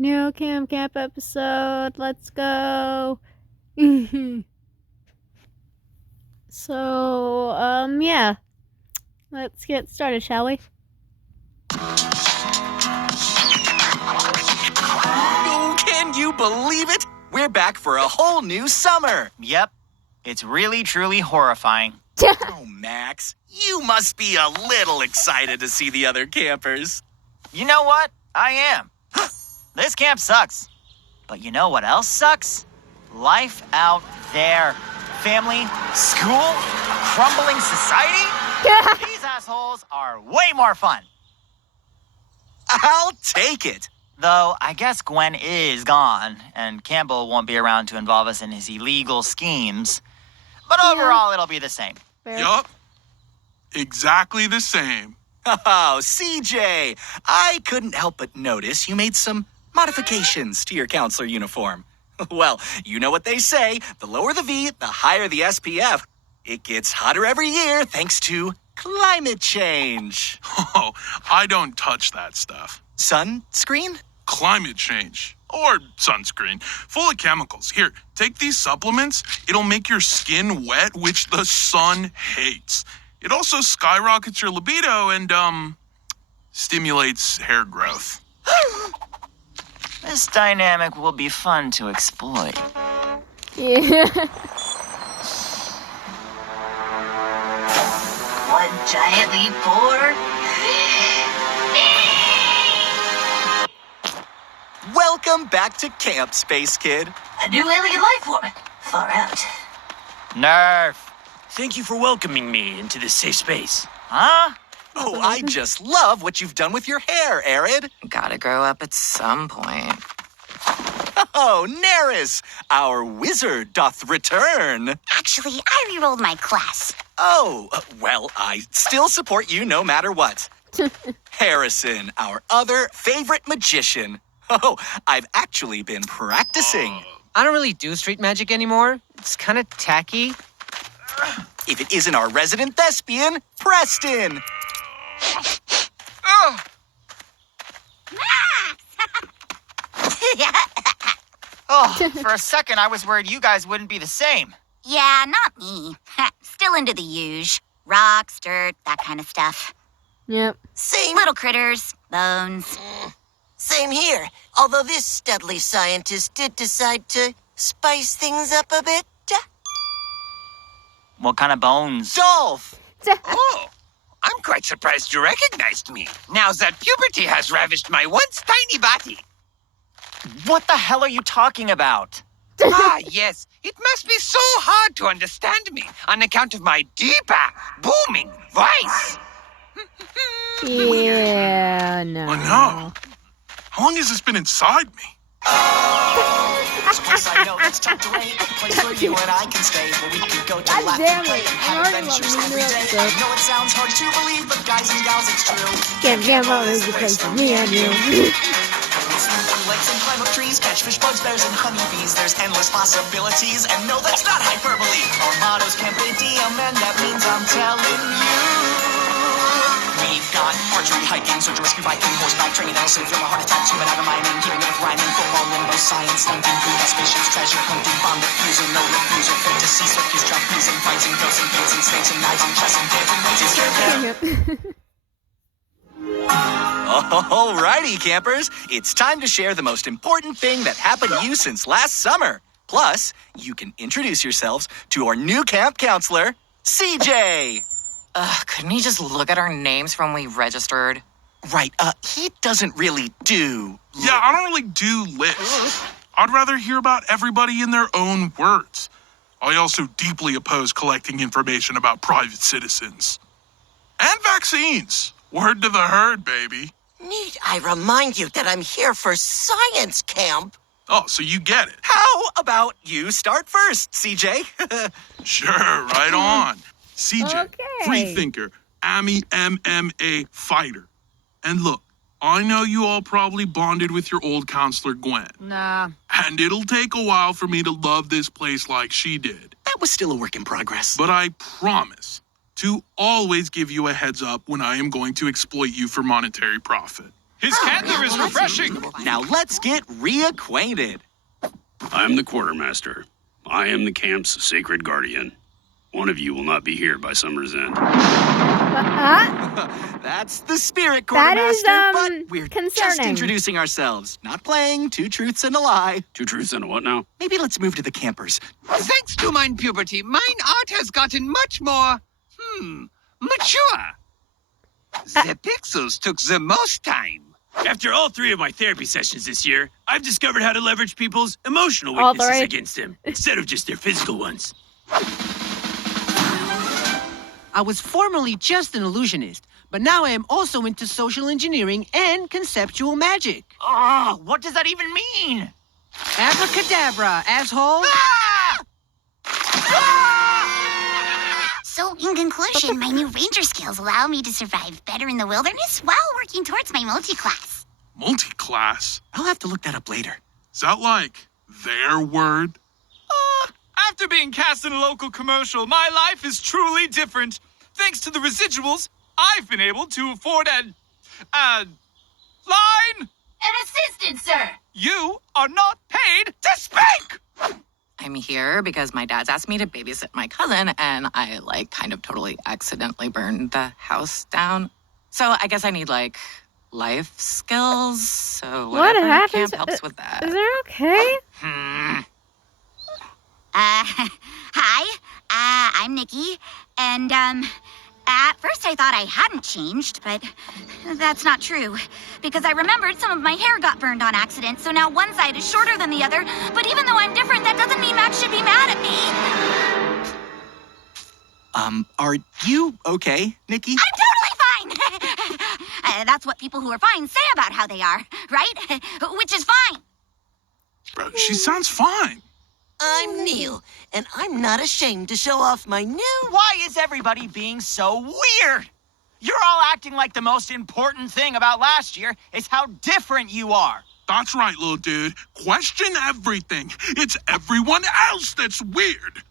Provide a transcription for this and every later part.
New Camp episode. Let's go. So, yeah. Let's get started, shall we? Oh, can you believe it? We're back for a whole new summer. Yep. It's really, truly horrifying. Oh, Max, you must be a little excited to see the other campers. You know what? I am. This camp sucks. But you know what else sucks? Life out there. Family, school, a crumbling society. These assholes are way more fun. I'll take it. Though, I guess Gwen is gone, and Campbell won't be around to involve us in his illegal schemes. But overall, it'll be the same. Fair. Yup. Exactly the same. Oh, CJ, I couldn't help but notice you made some modifications to your counselor uniform. Well, you know what they say, the lower the V, the higher the SPF. It gets hotter every year thanks to climate change. Oh, I don't touch that stuff. Sunscreen? Climate change. Or sunscreen. Full of chemicals. Here, take these supplements. It'll make your skin wet, which the sun hates. It also skyrockets your libido and, stimulates hair growth. This dynamic will be fun to exploit. Yeah. One giant leap forward. Welcome back to camp, Space Kid. A new alien life form. Far out. Nerf. Thank you for welcoming me into this safe space. Huh? Oh, I just love what you've done with your hair, Arid. Gotta grow up at some point. Oh, Neris, our wizard doth return. Actually, I re-rolled my class. Oh, well, I still support you no matter what. Harrison, our other favorite magician. Oh, I've actually been practicing. I don't really do street magic anymore. It's kind of tacky. If it isn't our resident thespian, Preston. Oh, for a second, I was worried you guys wouldn't be the same. Yeah, not me. Still into the huge. Rocks, dirt, that kind of stuff. Yep. Same. Little critters, bones. Same here. Although this studly scientist did decide to spice things up a bit. What kind of bones? Dolph! Oh, I'm quite surprised you recognized me, now that puberty has ravished my once tiny body. What the hell are you talking about? Ah, yes, it must be so hard to understand me on account of my deeper, booming voice. Yeah, no. Oh, no. How long has this been inside me? This place I know that's tucked away. Place where you and I can stay. Where we can go to God laugh damn and play it. and have I already adventures love every the day. new I episode. know it sounds hard to believe, but guys and gals, it's true. Camp is the place for me and you. Lakes and climb up trees, catch fish, bugs, bears, and honeybees. There's endless possibilities, and no, that's not hyperbole. Our motto's Camp Idiom, and that means I'm telling you. We've got archery, hiking, search and rescue, biking, horseback, training, dancing, thrill, a heart attack, scuba diving, mining, keeping it with rhyming, football, limbo, science, stunting, food, spaceships, treasure hunting, bomb defusing, no refusal, fantasy, circus, trapezing, fighting, ghosts and pigs and snakes and knives and chess and dancing, racing, scare them. Alrighty, campers. It's time to share the most important thing that happened to you since last summer. Plus, you can introduce yourselves to our new camp counselor, CJ. Couldn't he just look at our names from when we registered? Right, he doesn't really do... Yeah, I don't really do lists. I'd rather hear about everybody in their own words. I also deeply oppose collecting information about private citizens. And vaccines. Word to the herd, baby. Need I remind you that I'm here for science camp? Oh, so you get it. How about you start first, CJ? Sure, right on. CJ, Okay. free thinker, Ami MMA fighter. And look, I know you all probably bonded with your old counselor, Gwen. Nah. And it'll take a while for me to love this place like she did. That was still a work in progress. But I promise to always give you a heads up when I am going to exploit you for monetary profit. His candor is refreshing. Now let's get reacquainted. I'm the quartermaster. I am the camp's sacred guardian. One of you will not be here by summer's end. That's the spirit, That is, quartermaster, but we're just concerning. introducing ourselves. Not playing two truths and a lie. 2 truths and a what now? Maybe let's move to the campers. Thanks to mine puberty, mine art has gotten much more, mature. The pixels took the most time. After all 3 of my therapy sessions this year, I've discovered how to leverage people's emotional All weaknesses 3? against them, instead of just their physical ones. I was formerly just an illusionist, but now I am also into social engineering and conceptual magic. Oh, what does that even mean? Abracadabra, asshole! So, in conclusion, my new ranger skills allow me to survive better in the wilderness while working towards my multi-class. Multi-class? I'll have to look that up later. Is that like their word? After being cast in a local commercial, my life is truly different. Thanks to the residuals, I've been able to afford line. An assistant, sir! You are not paid to speak! I'm here because my dad's asked me to babysit my cousin, and I, kind of totally accidentally burned the house down. So I guess I need, life skills. So What whatever happens? camp helps with that. Is it okay? Hi. I'm Nikki, and, at first I thought I hadn't changed, but that's not true. Because I remembered some of my hair got burned on accident, so now one side is shorter than the other, but even though I'm different, that doesn't mean Max should be mad at me. Are you okay, Nikki? I'm totally fine! That's what people who are fine say about how they are, right? Which is fine. She sounds fine. I'm Neil, and I'm not ashamed to show off my new... Why is everybody being so weird? You're all acting like the most important thing about last year is how different you are. That's right, little dude. Question everything. It's everyone else that's weird.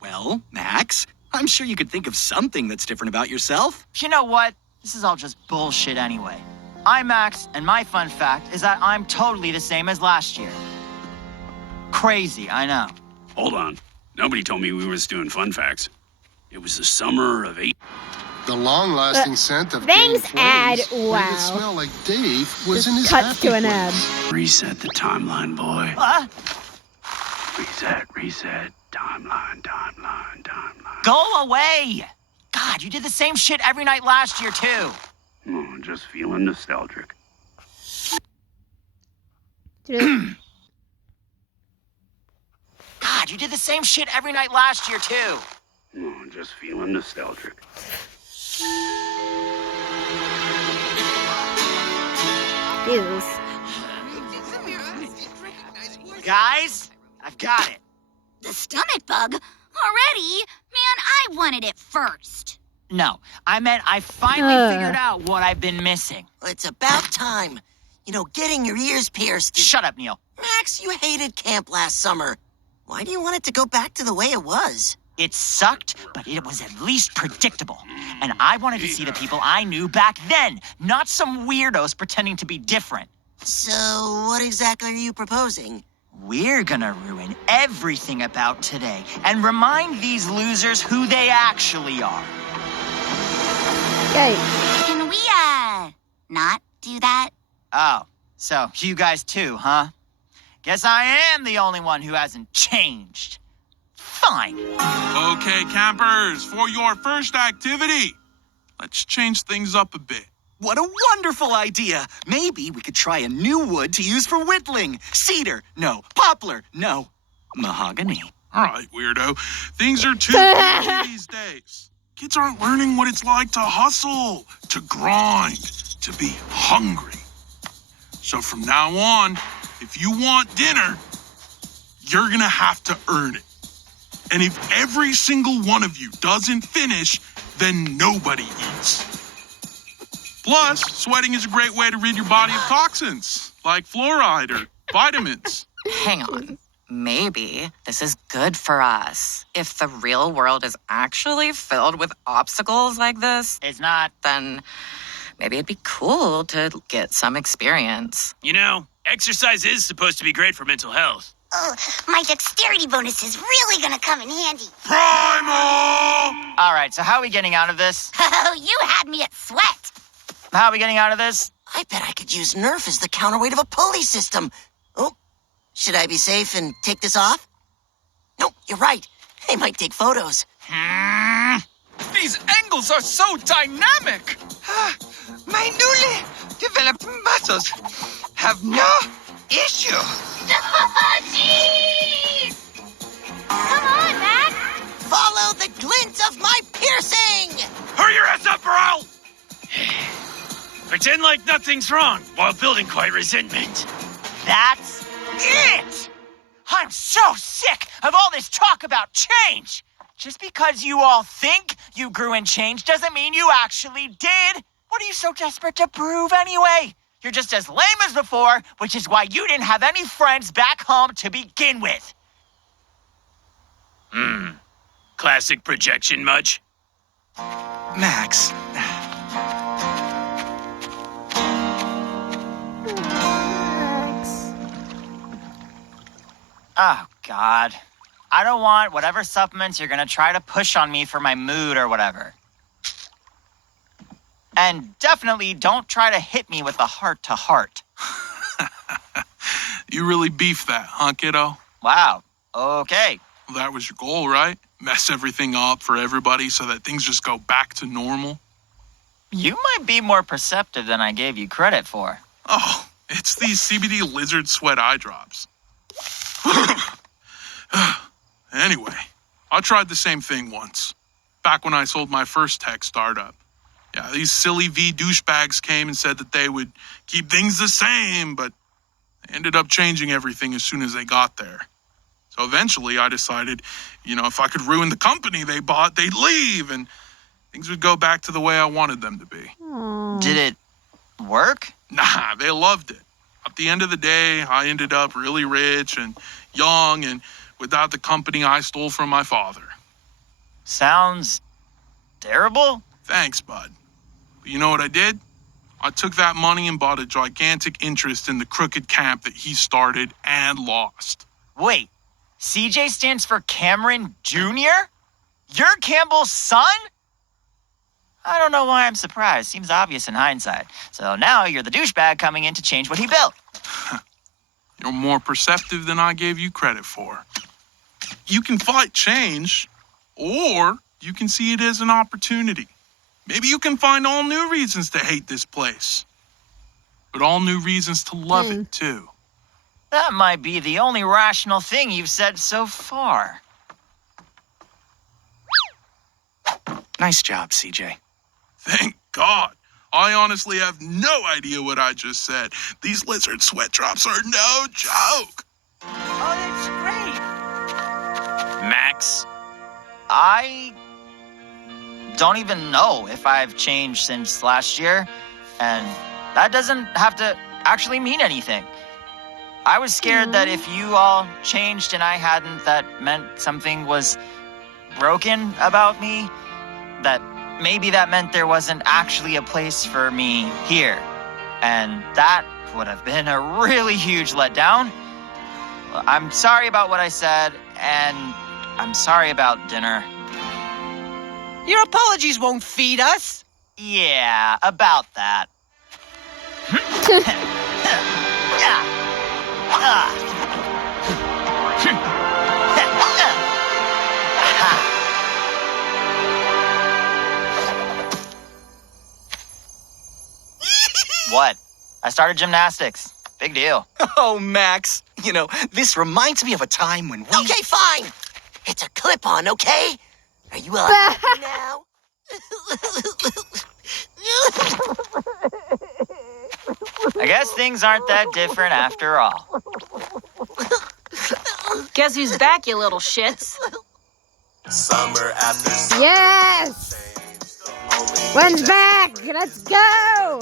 Well, Max, I'm sure you could think of something that's different about yourself. You know what? This is all just bullshit anyway. I'm Max, and my fun fact is that I'm totally the same as last year. Crazy, I know. Hold on. Nobody told me we were just doing fun facts. It was the summer of 8... The long-lasting scent of thanks, Dave ad. Flames made Wow. it smell like Dave was in his Cuts happy to an place. ad. Reset the timeline, boy. Reset, timeline. Go away! God, you did the same shit every night last year, too. Oh, just feeling nostalgic. God, you did the same shit every night last year, too. Oh, just feeling nostalgic. Jesus. Guys, I've got it. The stomach bug? Already? Man, I wanted it first. No, I meant I finally figured out what I've been missing. It's about time. You know, getting your ears pierced is... Shut up, Neil. Max, you hated camp last summer. Why do you want it to go back to the way it was? It sucked, but it was at least predictable. And I wanted to see the people I knew back then, not some weirdos pretending to be different. So, what exactly are you proposing? We're gonna ruin everything about today and remind these losers who they actually are. Yikes. Can we, not do that? Oh, so you guys too, huh? Guess I am the only one who hasn't changed. Fine. Okay, campers, for your first activity, let's change things up a bit. What a wonderful idea! Maybe we could try a new wood to use for whittling. Cedar, no. Poplar, no. Mahogany. All right, weirdo. Things are too easy these days. Kids aren't learning what it's like to hustle, to grind, to be hungry. So from now on, if you want dinner, you're gonna have to earn it. And if every single one of you doesn't finish, then nobody eats. Plus, sweating is a great way to rid your body of toxins, like fluoride or vitamins. Hang on. Maybe this is good for us. If the real world is actually filled with obstacles like this, It's not. then maybe it'd be cool to get some experience. You know, exercise is supposed to be great for mental health. Oh, my dexterity bonus is really gonna come in handy. Primal! All right, so how are we getting out of this? Oh, you had me at sweat. How are we getting out of this? I bet I could use Nerf as the counterweight of a pulley system. Oh, should I be safe and take this off? No, you're right. They might take photos. These angles are so dynamic. My newly developed muscles have no issue. Jeez! Come on, Max. Follow the glint of my piercing! Hurry your ass up, Earl! Pretend like nothing's wrong while building quite resentment. That's it! I'm so sick of all this talk about change! Just because you all think you grew and changed doesn't mean you actually did. What are you so desperate to prove anyway? You're just as lame as before, which is why you didn't have any friends back home to begin with. Classic projection much? Max. Oh, God. I don't want whatever supplements you're gonna try to push on me for my mood or whatever. And definitely don't try to hit me with a heart-to-heart. You really beefed that, huh, kiddo? Wow. Okay. Well, that was your goal, right? Mess everything up for everybody so that things just go back to normal? You might be more perceptive than I gave you credit for. Oh, it's these CBD lizard sweat eye drops. Anyway, I tried the same thing once. Back when I sold my first tech startup. Yeah, these silly V douchebags came and said that they would keep things the same, but they ended up changing everything as soon as they got there. So eventually I decided, if I could ruin the company they bought, they'd leave and things would go back to the way I wanted them to be. Did it work? Nah, they loved it. At the end of the day, I ended up really rich and young and without the company I stole from my father. Sounds terrible. Thanks, bud. But you know what I did? I took that money and bought a gigantic interest in the crooked camp that he started and lost. Wait, CJ stands for Cameron Jr.? You're Campbell's son? I don't know why I'm surprised. Seems obvious in hindsight. So now you're the douchebag coming in to change what he built. You're more perceptive than I gave you credit for. You can fight change, or you can see it as an opportunity. Maybe you can find all new reasons to hate this place, but all new reasons to love it, too. That might be the only rational thing you've said so far. Nice job, CJ. Thank God. I honestly have no idea what I just said. These lizard sweat drops are no joke. Oh, that's great. Max? I don't even know if I've changed since last year, and that doesn't have to actually mean anything. I was scared that if you all changed and I hadn't, that meant something was broken about me, that maybe that meant there wasn't actually a place for me here, and that would have been a really huge letdown. I'm sorry about what I said, and I'm sorry about dinner. Your apologies won't feed us. Yeah, about that. What? I started gymnastics. Big deal. Oh, Max. This reminds me of a time when we... Okay, fine. It's a clip-on, okay? Are you all happy now? I guess things aren't that different after all. Guess who's back, you little shits? Summer after summer. Yes! One's back! Let's go!